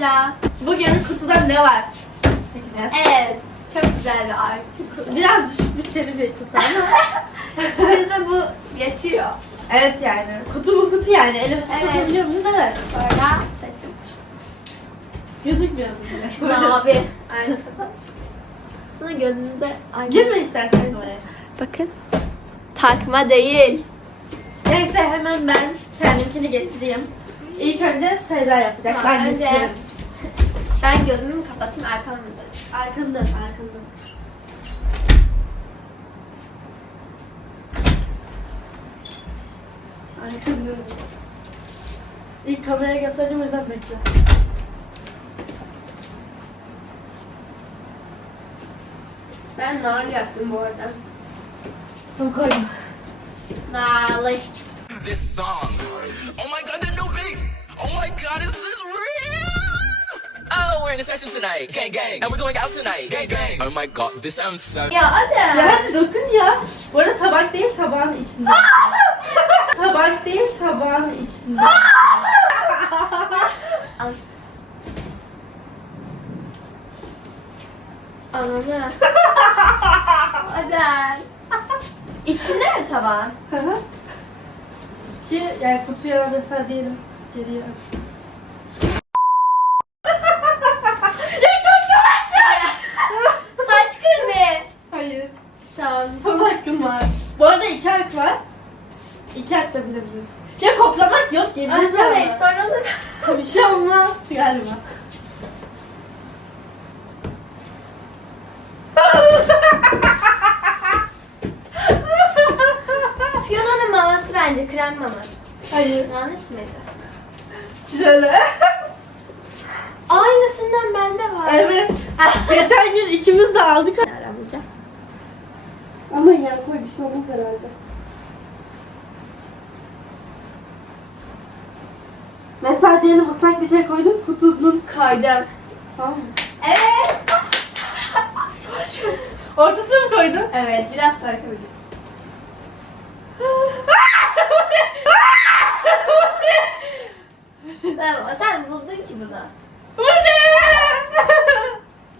Serra. Bugün kutuda ne var? Çekeceğiz. Evet. Çok güzel bir art. Biraz düşük bütçeli bir kutu ama. Bize bu yetiyor. evet yani. Kutu mu kutu yani. Elime Evet. sokabiliyor muyuz? Evet. Sonra saçım. Gözükmüyor. Böyle. Mavi. Aynen. Bunu gözünüze... Ay, Girme istersen oraya. Bakın. Takma değil. Neyse hemen ben kendimkini getireyim. İlk önce Serra yapacak. Tamam, ben önce- getiririm. Ben gözümü mü kapatayım arkamı mı döneyim? Arkanda, arkanda. Arkanda. İlk kameraya göstereceğim o yüzden bekle. Ben nar yaptım bu arada. Tamam koydum. Narlı. this song. Oh my god, the new beat! Oh my god, is this real? Oh, we're in a session tonight, gang gang, and we're going out tonight, gang gang. Oh my god, this sounds so. Ya hadi. Ya hadi dokun ya. Bu arada tabak değil sabağın içinde. tabak değil sabağın içinde. Al. Ananı. Hadi. İçinde mi taban? Ki yani kutuya mesela diyelim geriye aç. Saç kremi. Hayır. Tamam. Son hakkın var. Bu arada iki hak var. İki hak da bilebiliriz. Ya koklamak yok geliriz sonra, ya. sonra olur. Bir şey olmaz galiba. Fiona'nın maması bence krem maması. Hayır. Yanlış mıydı? Şöyle. Aynısından bende var. evet. Geçen gün ikimiz de aldık. Aramayacağım. Ama ya koy bir şey olmaz herhalde. Mesela diyelim ıslak bir şey koydun kutunun Koydum. tamam mı? Evet. Ortasına mı koydun? Evet biraz sarkabiliriz. Tamam, sen buldun ki bunu. Bu ne?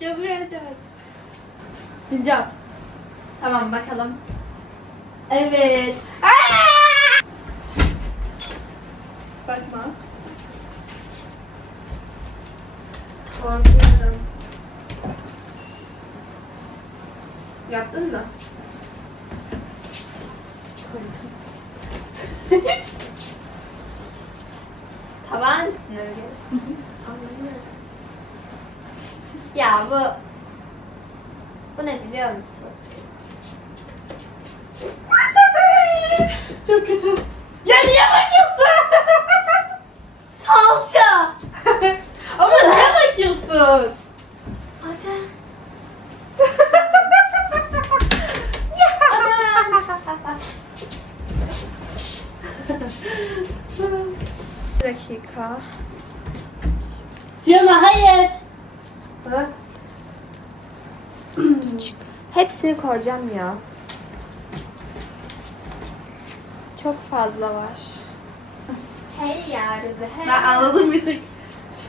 Gözüme açar. Sincap. Tamam bakalım. Evet. Bakma. Korkuyorum. Yaptın mı? Koydum. Tabağın üstüne mi. Ya bu... Bu ne biliyor musun? Çok kötü. Ya niye bakıyorsun? Salça! Ama niye bakıyorsun? Hadi. Hadi. Bir dakika. Fiona hayır. Ha? Hepsini koyacağım ya. Çok fazla var. Hey ya Rıza hey. Ben anladım bir tık.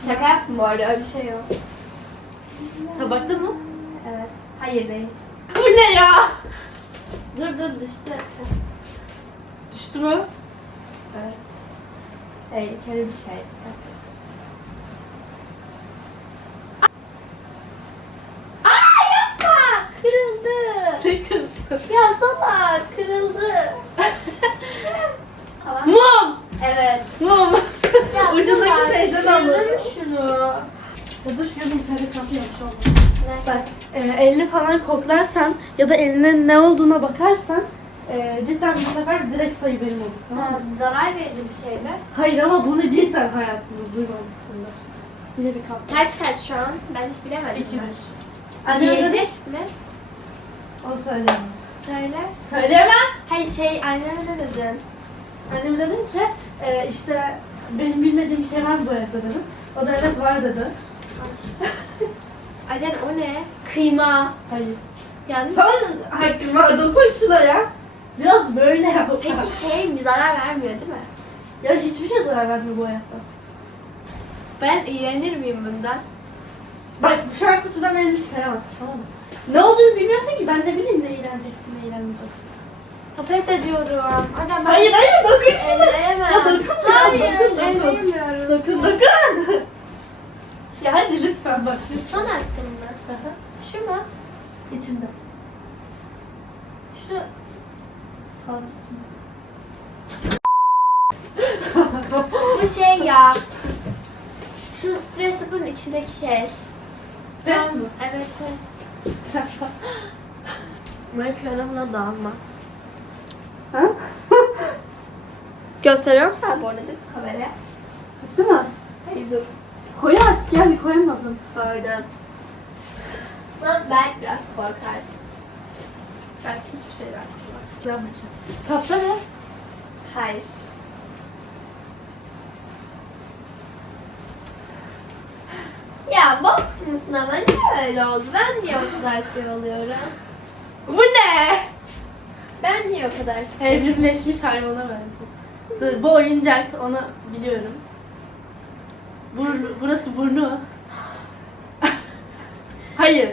Şaka yaptım bu arada öyle bir şey yok. Tabakta mı? Evet. Hayır değil. Bu ne ya? Dur dur düştü. Düştü mü? Evet. Tehlikeli bir şey. Dikkat et. Aa yapma! Kırıldı. Kırdı? Ya salak kırıldı. Mum! Evet. Mum! Ya Ucundaki şeyden anladım. şunu. Ya dur şurada içeride kalsın yapmış. Neyse. Bak e, elini falan koklarsan ya da eline ne olduğuna bakarsan e, cidden bu sefer direkt sayı benim olur. Tamam mı? Zarar verici bir şey mi? Hayır ama bunu cidden hayatında duymamışsındır. Yine bir kap. Kaç kaç şu an? Ben hiç bilemedim. İki bir. Anne? Yiyecek mi? Onu söyleyemem. Söyle. Söyleyemem. Hayır şey annene ne dedin? Anneme dedim ki e, işte benim bilmediğim bir şey var mı bu evde dedim. O da evet var dedi. Aden o ne? Kıyma. Hayır. Yanlış. Sana hakkım var dokun şuna ya. Biraz böyle yap. Peki şey mi zarar vermiyor değil mi? Ya hiçbir şey zarar vermiyor bu ayaktan. Ben iğrenir miyim bundan? Bak şu an kutudan elini çıkaramazsın tamam mı? Ne olduğunu bilmiyorsun ki ben ne bileyim ne eğleneceksin ne eğlenmeyeceksin. Pes ediyorum. Hadi ben Hayır hayır dokun şuna. Elleyemem. Ya dokun biraz, Hayır dokun, dokun. elleyemiyorum. Dokun dokun. ya hadi lütfen bak. Son hakkım mı? Aha, Şu mu? İçinde. Şu. Sağ içinde. Bu şey ya. Şu stres topun içindeki şey. Tam- mi? Evet. Umarım şöyle buna dağılmaz. Ha? Gösteriyorum sen bu arada kameraya? Değil mi? Hayır dur. Koy artık ya bir koyamadın. Koydum. Lan belki biraz korkarsın. Belki hiçbir şey vermiyorlar. Güzel bakayım. Tahta ne? Hayır. Ya bak mısın ama niye öyle oldu? Ben niye o kadar şey oluyorum? Bu ne? Ben niye o kadar şey Evrimleşmiş hayvana benziyor. Dur bu oyuncak onu biliyorum. Bur- burası burnu. Hayır.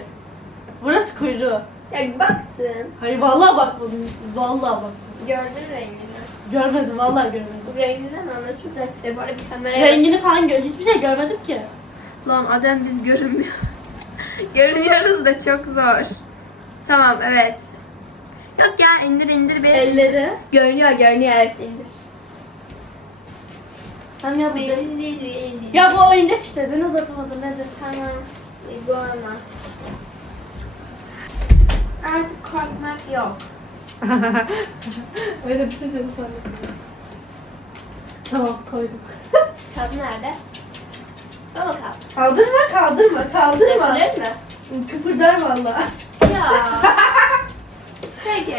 Burası kuyruğu. Ya baktın. Hayır vallahi bakmadım. Vallahi bak. Gördün rengini. Görmedim vallahi görmedim. Bu renginden anlaşıldı. E bu arada bir kameraya Rengini falan gör. Hiçbir şey görmedim ki. Lan Adem biz görünmüyor. Görünüyoruz da çok zor. Tamam evet. Yok ya indir indir bir. Elleri. Görünüyor görünüyor evet indir. Tamam ya bu indir. Ya bu oyuncak işte. Deniz atamadı nedir? Tamam. İguana. Artık korkmak yok. Öyle düşünüyorum sanırım. Tamam koydum. Kap nerede? Baba kap. Kaldırma kaldırma kaldırma. Dökülür mü? Kıpırdar vallahi. Ya. Sege.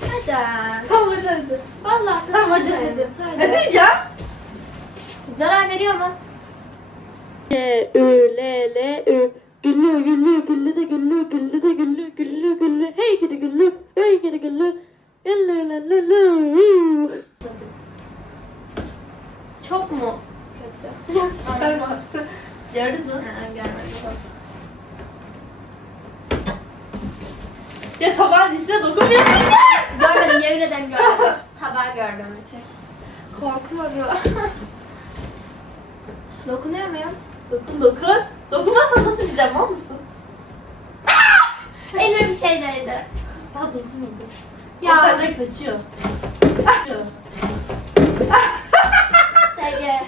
Hadi. Tamam hadi hadi. Vallahi Tamam hadi hadi. Hadi ya. Zarar veriyor mu? E, Ö, L, L, Ö. Güllü, güllü, güllü de güllü, güllü de güllü, güllü, güllü. Hey gidi güllü, hey gidi güllü. Güllü, lü, lü, lü. Çok mu kötü? Ya çıkarma. Gördün mü? Ha, görmedim. Ya tabağın içine dokunmuyorsun ya. Görmedim yemin ederim görmedim. Tabağı gördüm bir tek. Korkuyorum. Dokunuyor muyum? Dokun dokun. Dokunmazsan nasıl bileceğim mal mısın? Elime bir şey değdi. Daha dokunmadım. Ya. Ya. O senden kaçıyor. Kaçıyor. Sege.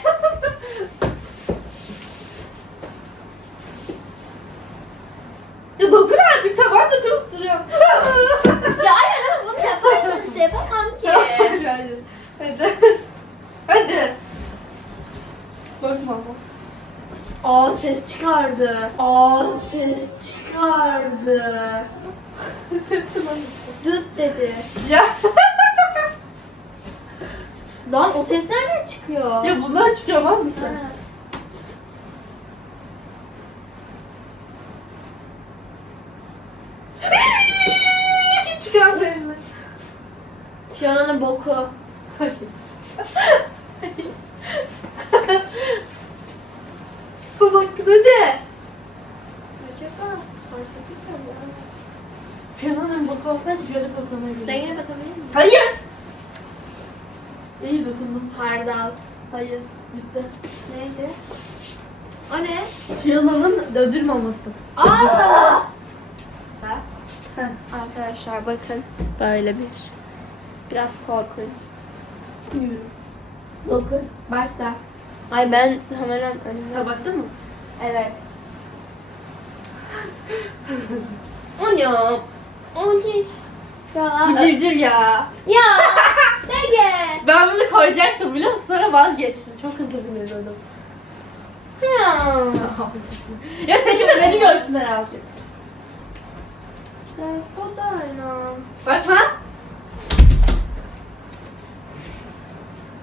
ya dokun artık tabağa dokunup duruyor. ya hayır ama bunu yaparsan işte yapamam ki. Hayır hayır. Hadi. Hadi. Bakma ama. Aa ses çıkardı. Aa ses çıkardı. Dıt dedi. ya. Lan o ses nereden çıkıyor? ya bundan çıkıyor mal mısın? Ha. Çıkar elini. Fiona'nın boku. Son hakkın hadi. Fiyona'nın boku olsaydı böyle koklamayı bilirdim. Rengine bakabilir miyim? Hayır. İyi dokundum. Hardal. Hayır. Bitti. Neydi? O ne? Fiona'nın ödül maması. Aa! Ha? Heh. Arkadaşlar bakın. Böyle bir. Biraz korkunç. Bilmiyorum. Dokun. Başla. Ay ben hemen önüne. Tabakta mı? Evet. O ne? O ne? Ya. Bu civciv ya. Ya. Sege. Ben bunu koyacaktım biliyor musun? Sonra vazgeçtim. Çok hızlı biniyordum. Ya. ya çekin de beni görsünler azıcık. Bakma.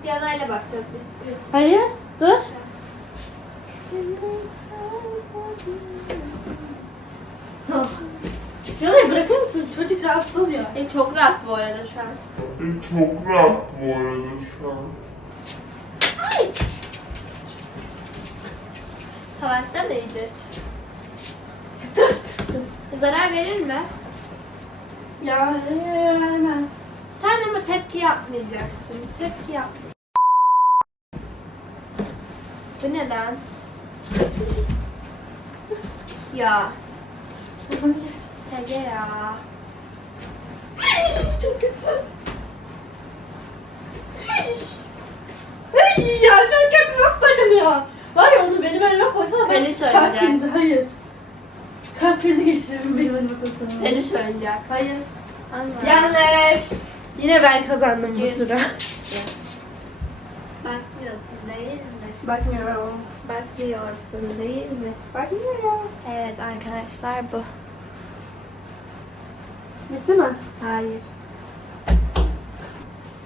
Piyanayla bakacağız biz. Hayır. Dur. Fiona bırakır mısın? Çocuk rahatsız oluyor. E, çok rahat bu arada şu an. Çok rahat bu arada şu an. Tuvalette de iyidir. Zarar verir mi? Ya vermez. Sen ama tepki yapmayacaksın. Tepki yap. Bu ne lan? Ya. Sege ya. Çok kötü. Ya çok kötü nasıl takılıyor? Var ya onu benim önüme koysana. ben Peluş kalp krizi- Hayır. Kalp krizi geçiririm benim önüme koysana. Peluş oyuncak. Hayır. Allah. Yanlış. Yine ben kazandım bu Yürü. tura. Bakmıyorsun değil mi? Bakmıyorum. Bakmıyorsun değil mi? Bakmıyorum. Evet arkadaşlar bu. Bitti mi? Hayır.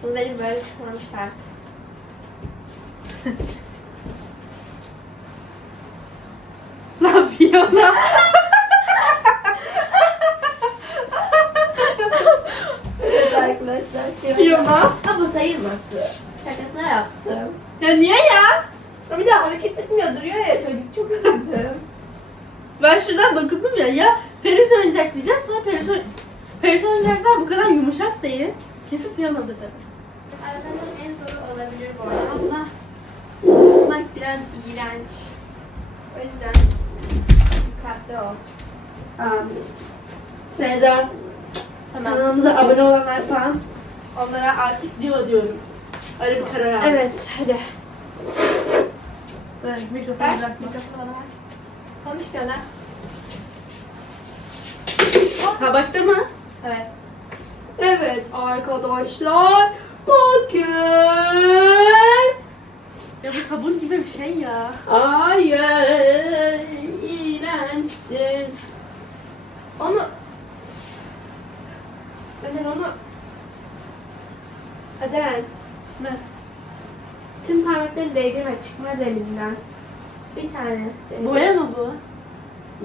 Bu benim böyle çıkmam şart. Ne yapıyor lan? Evet arkadaşlar. Fiona. Ha bu sayılması. Şakasına yaptım. Ya niye ya? Bir de hareket etmiyor duruyor ya çocuk çok üzüldüm. Ben şuradan dokundum ya. Ya peluş oyuncak diyeceğim sonra peluş, oy- peluş oyuncaklar bu kadar yumuşak değil. Kesin piyanodur dedim. Aralarından en zoru olabilir bu arada. Ama bulmak biraz iğrenç. O yüzden dikkatli ol. Um, Seyda, Tamam. kanalımıza abone olanlar falan onlara artık diyor diyorum. Öyle bir karar aldım. Evet hadi. Ver, mikrofonu Ver. bırakma. Mikrofonu bana ver. Tabakta mı? Evet. Evet arkadaşlar. Bugün. Ya bu sabun gibi bir şey ya. Hayır. iğrençsin. Onu. Ömer onu. Aden. Ne? Tüm parmakları değdirme çıkmaz elinden. Bir tane. değdir. Boya mı bu?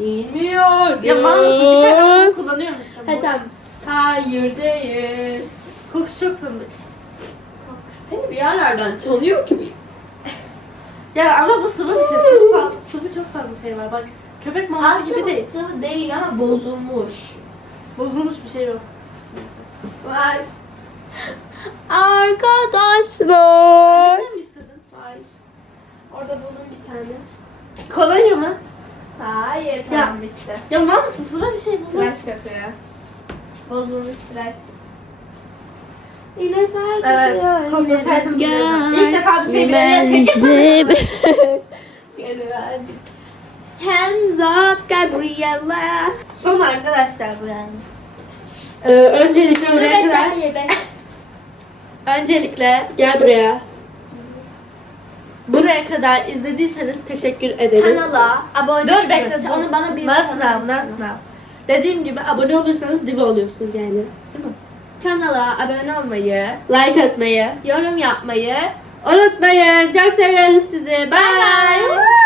Bilmiyorum. Ya mısın? Bir tane koku kullanıyorum işte. Hadi tamam. Hayır değil. Kokusu çok tanıdık. Seni bir yerlerden tanıyor gibi. Ya ama bu sıvı bir şey. Sıvı, fazla, sıvı çok fazla şey var. Bak köpek maması Aslında gibi bu değil. sıvı değil ama bozulmuş. Bozulmuş bir şey yok. Var. Arkadaşlar. Ne mi istedin? Var. Orada buldum bir tane. Kolonya mı? Hayır tamam bitti. Ya mal mısın? Sıvı bir şey bu. Tıraş köpüğü. Bozulmuş tıraş. Yine sardı. Evet, koklasaydım bilirdim. İlk defa bir şey bilene çekip. Hands up Gabriella. Son arkadaşlar bu yani. Ee, öncelikle Dur bekle hayır bekle. Öncelikle gel buraya. Buraya kadar izlediyseniz teşekkür ederiz. Kanala abone Dur bekle. Sen Onu bana bir Not now, not now. Dediğim gibi abone olursanız diva oluyorsunuz yani. Değil mi? Kanala abone olmayı, Like atmayı yorum yapmayı unutmayın. Çok seviyoruz sizi. Bye. Bye.